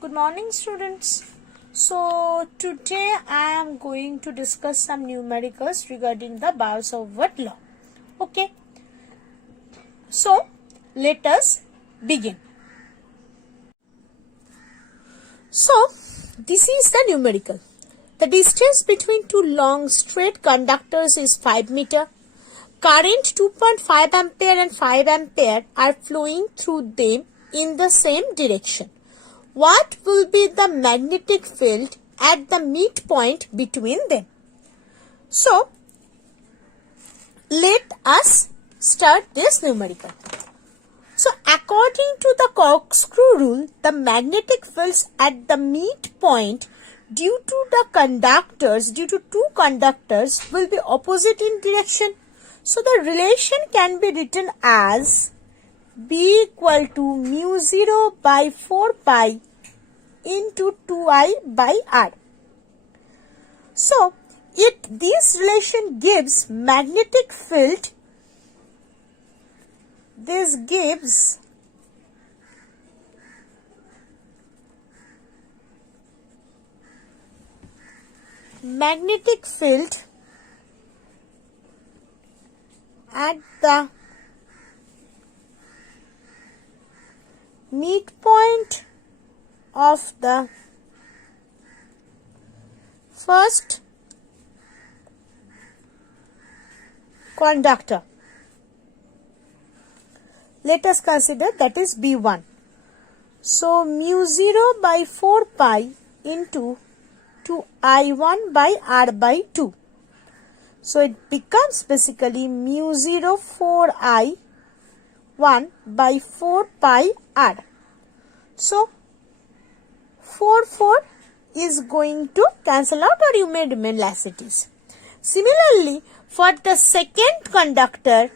Good morning, students. So today I am going to discuss some numericals regarding the Bower-Sauvage law. Okay. So let us begin. So this is the numerical. The distance between two long straight conductors is 5 meter. Current 2.5 ampere and 5 ampere are flowing through them in the same direction. What will be the magnetic field at the midpoint between them? So, let us start this numerical. So, according to the corkscrew rule, the magnetic fields at the midpoint due to two conductors will be opposite in direction. So, the relation can be written as B equal to mu 0 by 4 pi into 2I by R. So, this relation gives magnetic field. This gives magnetic field at the midpoint of the first conductor. Let us consider that is B1. So, mu 0 by 4 pi into 2I1 by R by 2. So, it becomes basically mu 0 4I 1 by 4 pi R. So, 4 is going to cancel out, or you may remain as it is. Similarly, for the second conductor,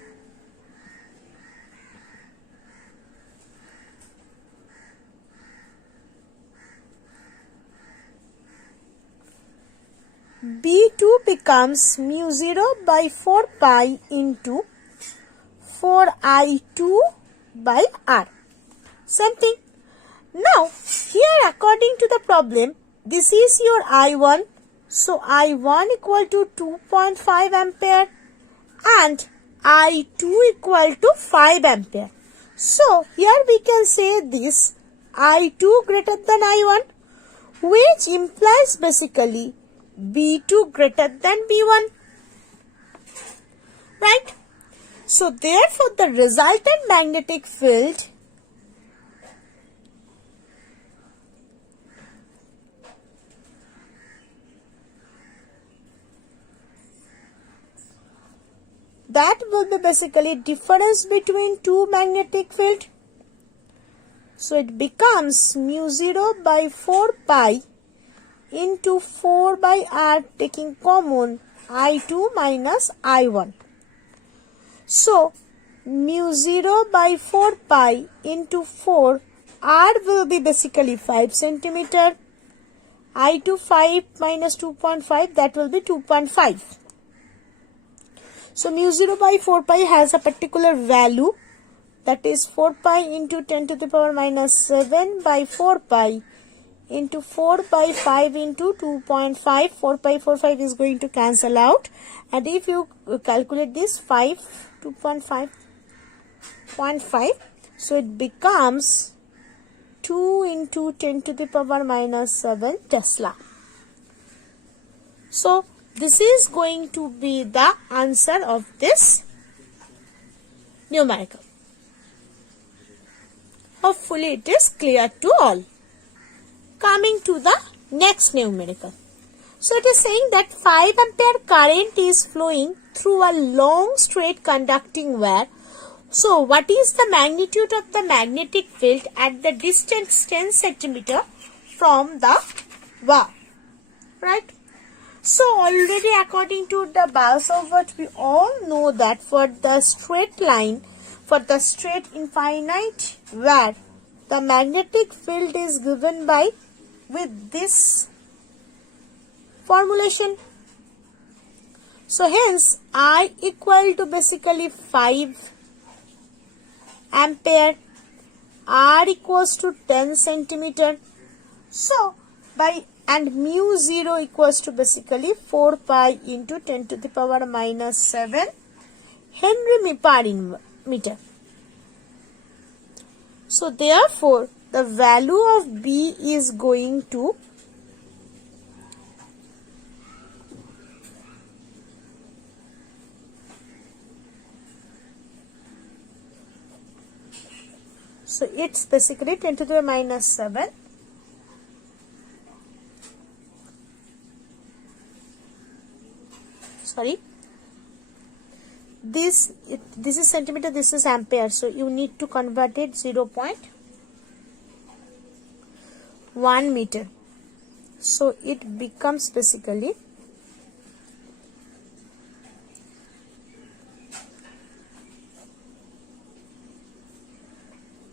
B2 becomes mu 0 by 4 pi into 4I2 by R. Same thing. Now, here according to the problem, this is your I1. So, I1 equal to 2.5 ampere and I2 equal to 5 ampere. So, here we can say this I2 greater than I1, which implies basically B2 greater than B1. Right? So, therefore, the resultant magnetic field that will be basically difference between two magnetic field. So, it becomes mu 0 by 4 pi into 4 by R taking common I2 minus I1. So, mu 0 by 4 pi into 4, R will be basically 5 centimeter. I2 5 minus 2.5, that will be 2.5. So, mu 0 by 4 pi has a particular value, that is 4 pi into 10 to the power minus 7 by 4 pi into 4 by 5 into 2.5. 4 pi 4 5 is going to cancel out, and if you calculate this 2.5, so it becomes 2 into 10 to the power minus 7 Tesla. So, this is going to be the answer of this numerical. Hopefully, it is clear to all. Coming to the next numerical. So, it is saying that 5 ampere current is flowing through a long straight conducting wire. So, what is the magnitude of the magnetic field at the distance 10 centimeter from the wire? Right? So, already according to the Bower-Sauvage, we all know that for the straight line, for the straight infinite wire, the magnetic field is given by with this formulation. So, hence, I equal to basically 5 ampere, R equals to 10 centimeter. So and mu 0 equals to basically 4 pi into 10 to the power minus 7 Henry per meter. So therefore the value of B is going to so it's basically 10 to the power minus 7 sorry this is centimeter, this is ampere, so you need to convert it 0.1 meter, so it becomes basically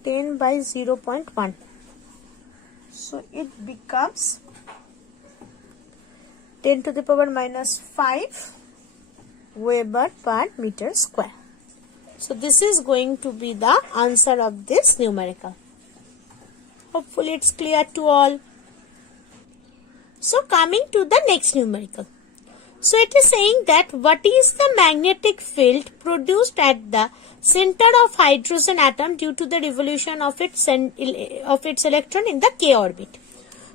10 by 0.1, so it becomes 10 to the power minus 5 Weber per meter square. So this is going to be the answer of this numerical. Hopefully it's clear to all. So coming to the next numerical. So it is saying that what is the magnetic field produced at the center of hydrogen atom due to the revolution of its electron in the k orbit.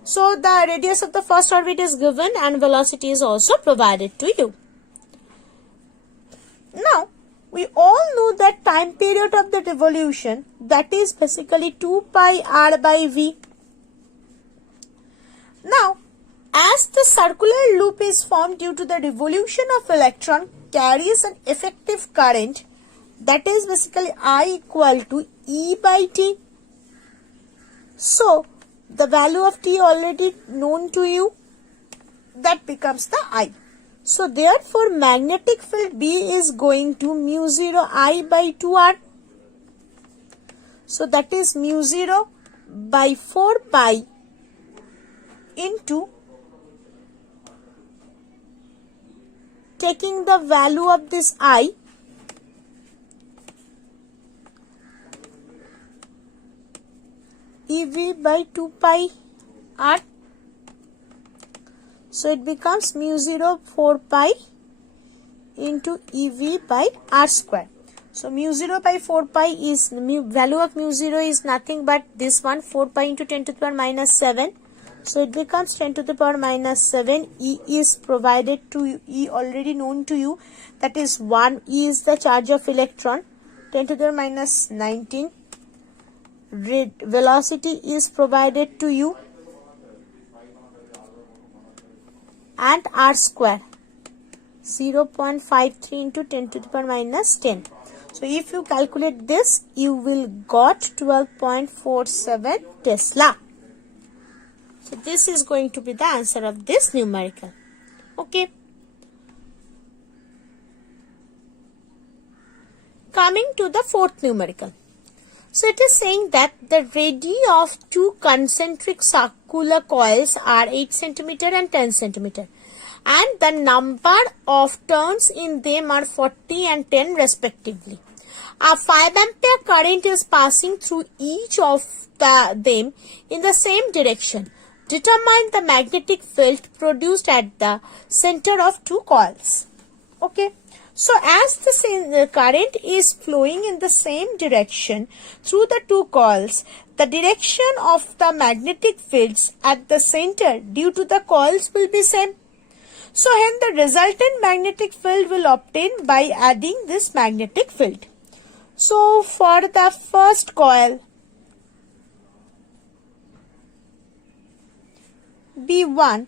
So the radius of the first orbit is given and velocity is also provided to you. Now, we all know that time period of the revolution, that is basically 2 pi r by v. Now, as the circular loop is formed due to the revolution of electron carries an effective current, that is basically I equal to E by T. So, the value of T already known to you, that becomes the I. So therefore magnetic field B is going to mu 0 I by 2R. So that is mu 0 by 4 pi into taking the value of this I, EV by 2 pi R. So it becomes mu 0 4 pi into EV by R square. So mu 0 by 4 pi is, value of mu 0 is nothing but this one, 4 pi into 10 to the power minus 7. So it becomes 10 to the power minus 7. E is provided to you, E already known to you, that is 1. E is the charge of electron, 10 to the power minus 19. Velocity is provided to you, and R square 0.53 into 10 to the power minus 10. So if you calculate this, you will got 12.47 Tesla. So this is going to be the answer of this numerical. Okay. Coming to the fourth numerical. So it is saying that the radii of two concentric circular coils are 8 cm and 10 cm, and the number of turns in them are 40 and 10 respectively. A 5 ampere current is passing through each of them in the same direction. Determine the magnetic field produced at the center of two coils. Okay. So as the current is flowing in the same direction through the two coils, the direction of the magnetic fields at the center due to the coils will be same. So hence the resultant magnetic field will obtain by adding this magnetic field. So for the first coil, B1,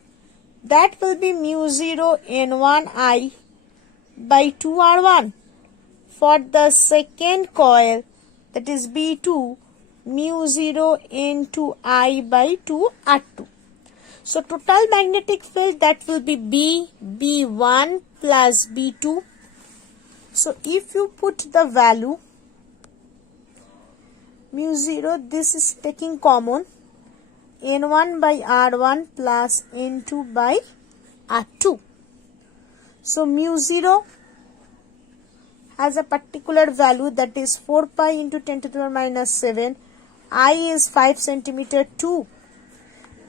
that will be mu 0 N1I by 2R1. For the second coil, that is B2, mu 0 N2I by 2R2. So total magnetic field, that will be B1 plus B2. So if you put the value, mu 0, this is taking common, N1 by R1 plus N2 by R2. So mu 0 has a particular value, that is 4 pi into 10 to the power minus 7. I is 5 centimeter 2.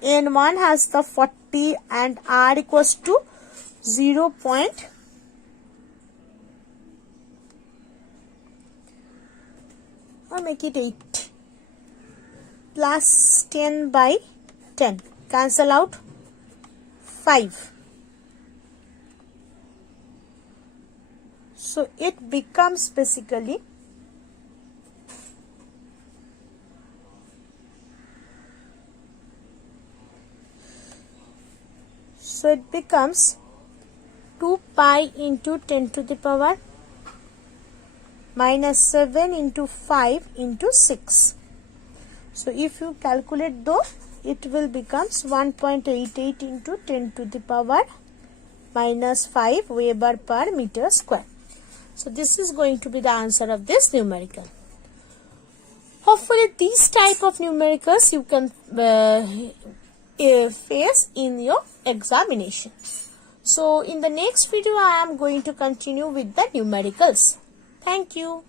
N1 has the 40 and R equals to 0. Or make it 8 plus 10 by 10. Cancel out 5. So it becomes basically So it becomes 2 pi into 10 to the power minus 7 into 5 into 6. So if you calculate though, it will becomes 1.88 into 10 to the power minus 5 Weber per meter square. So this is going to be the answer of this numerical. Hopefully these type of numericals you can face in your examination. So in the next video I am going to continue with the numericals. Thank you.